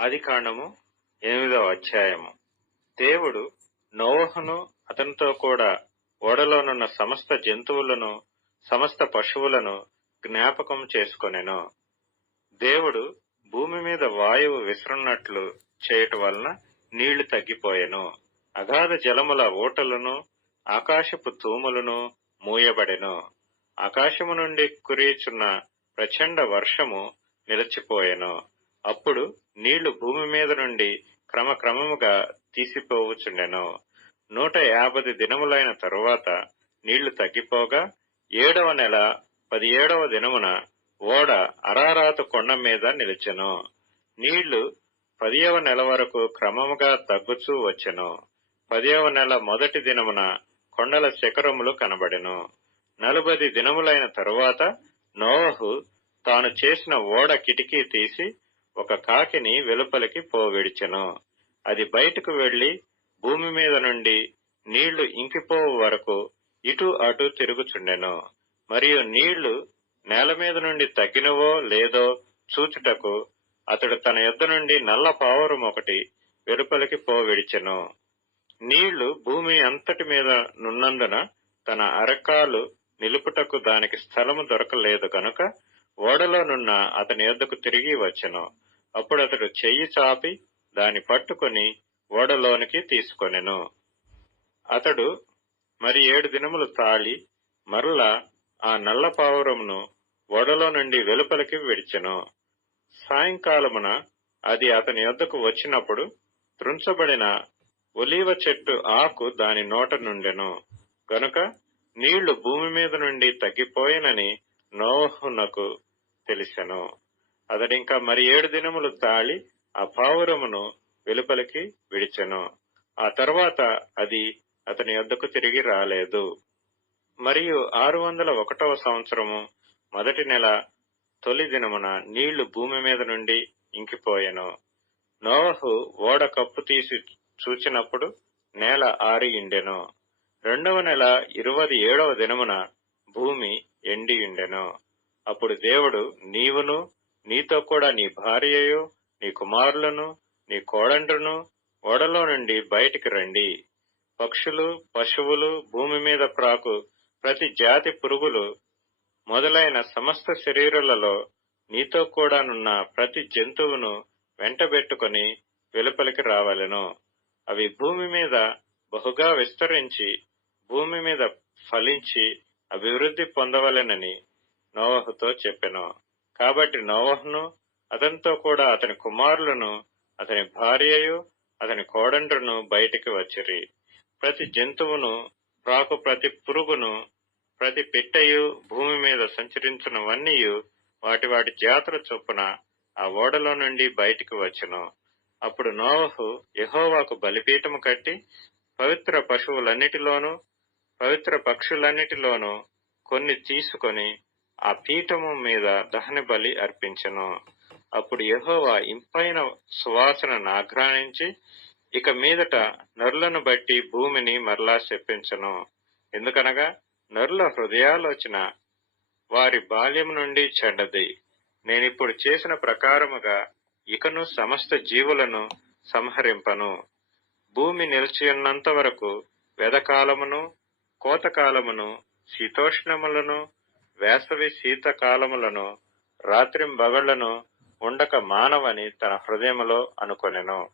ఆదికాండము ఎనిమిదవ అధ్యాయము. దేవుడు నోవహును అతనితో కూడా ఓడలోనున్న సమస్త జంతువులను సమస్త పశువులను జ్ఞాపకం చేసుకొనెను. దేవుడు భూమి మీద వాయువు విసరున్నట్లు చేయటం వలన నీళ్ళు తగ్గిపోయెను. అగాధ జలముల ఓటలను ఆకాశపు తూములను మూయబడెను. ఆకాశము నుండి కురియుచున్న ప్రచండ వర్షము నిలిచిపోయెను. అప్పుడు నీళ్ళు భూమి మీద నుండి క్రమక్రమముగా తీసిపోవచ్చుండెను. నూట యాభై దినములైన తరువాత నీళ్ళు తగ్గిపోగా ఏడవ నెల పదిహేడవ దినమున ఓడ అరారాతు కొండ మీద నిలిచెను. నీళ్ళు పదియవ నెల వరకు క్రమముగా తగ్గుచూ వచ్చెను. పదియవ నెల మొదటి దినమున కొండల శిఖరములు కనబడెను. నలభై దినములైన తరువాత నోవహు తాను చేసిన ఓడ కిటికీ తీసి ఒక కాకిని వెలుపలికి పోవిడిచెను. అది బయటకు వెళ్ళి భూమి మీద నుండి నీళ్ళు ఇంకిపోవు వరకు ఇటు అటు తిరుగుచుండెను. మరియు నీళ్ళు నేల మీద నుండి తగ్గినవో లేదో చూచుటకు అతడు తన యొద్ద నుండి నల్ల పావురం ఒకటి వెలుపలికి పోవిడిచెను. నీళ్ళు భూమి అంతటి మీద నున్నందున తన అరకాలు నిలుపుటకు దానికి స్థలము దొరకలేదు కనుక ఓడలోనున్న అతని యొద్దకు తిరిగి వచ్చెను. అప్పుడు అతడు చెయ్యి చాపి దాని పట్టుకొని ఓడలోనికి తీసుకొనెను. అతడు మరి ఏడు దినములు తాళి మరలా ఆ నల్ల పావురమును ఓడలో నుండి వెలుపలికి విడిచెను. సాయంకాలమున అది అతని యొద్దకు వచ్చినప్పుడు త్రుంచబడిన ఒలీవ చెట్టు ఆకు దాని నోట నుండెను. గనుక నీళ్ళు భూమి మీద నుండి తగ్గిపోయినని నోహునకు తెలిసెను. అతడింకా మరి ఏడు దినములు తాళి ఆ పావురమును వెలుపలికి విడిచెను. ఆ తర్వాత అది అతని యొద్దకు తిరిగి రాలేదు. మరియు ఆరు వందల ఒకటవ సంవత్సరము మొదటి నెల తొలి దినమున నీళ్ళు భూమి మీద నుండి ఇంకిపోయెను. నోవహు ఓడ కప్పు తీసి చూచినప్పుడు నేల ఆరియుండెను రెండవ నెల ఇరవై ఏడవ దినమున భూమి ఎండియుండెను అప్పుడు దేవుడు నీవును నీతో కూడా నీ భార్యయు నీ కుమారులను నీ కోడండ్రును ఓడలో నుండి బయటికి రండి. పక్షులు పశువులు భూమి మీద ప్రాకు ప్రతి జాతి పురుగులు మొదలైన సమస్త శరీరులలో నీతో కూడానున్న ప్రతి జంతువును వెంటబెట్టుకొని వెలుపలికి రావలెను. అవి భూమి మీద బహుగా విస్తరించి భూమి మీద ఫలించి అభివృద్ధి పొందవలెనని నోవహుతో చెప్పెను. కాబట్టి నోవహ్ను అతనితో కూడా అతని కుమారులను అతని భార్యయు అతని కోడండ్రును బయటికి వచ్చిరి. ప్రతి జంతువును ప్రాకు ప్రతి పురుగును ప్రతి పిట్టయు భూమి మీద సంచరించునవన్నీయు వాటి వాటి జాతుల చొప్పున ఆ ఓడలో నుండి బయటికి వచ్చును. అప్పుడు నోవహు యహోవాకు బలిపీఠము కట్టి పవిత్ర పశువులన్నిటిలోనూ పవిత్ర పక్షులన్నిటిలోనూ కొన్ని తీసుకొని ఆ పీఠము మీద దహన బలి అర్పించను. అప్పుడు యహోవా ఇంపైన సువాసనను ఆఘ్రాణించి ఇక మీదట నరులను బట్టి భూమిని మరలా చెప్పించను ఎందుకనగా నరుల హృదయాలోచన వారి బాల్యం నుండి చెడ్డది నేనిప్పుడు చేసిన ప్రకారముగా ఇకను సమస్త జీవులను సంహరింపను. భూమి నిలిచియున్నంత వరకు వెదకాలమును కోతకాలమును శీతోష్ణములను వేసవి శీతకాలములను రాత్రింబగళ్ళను ఉండక మానవని తన హృదయములో అనుకొనెను.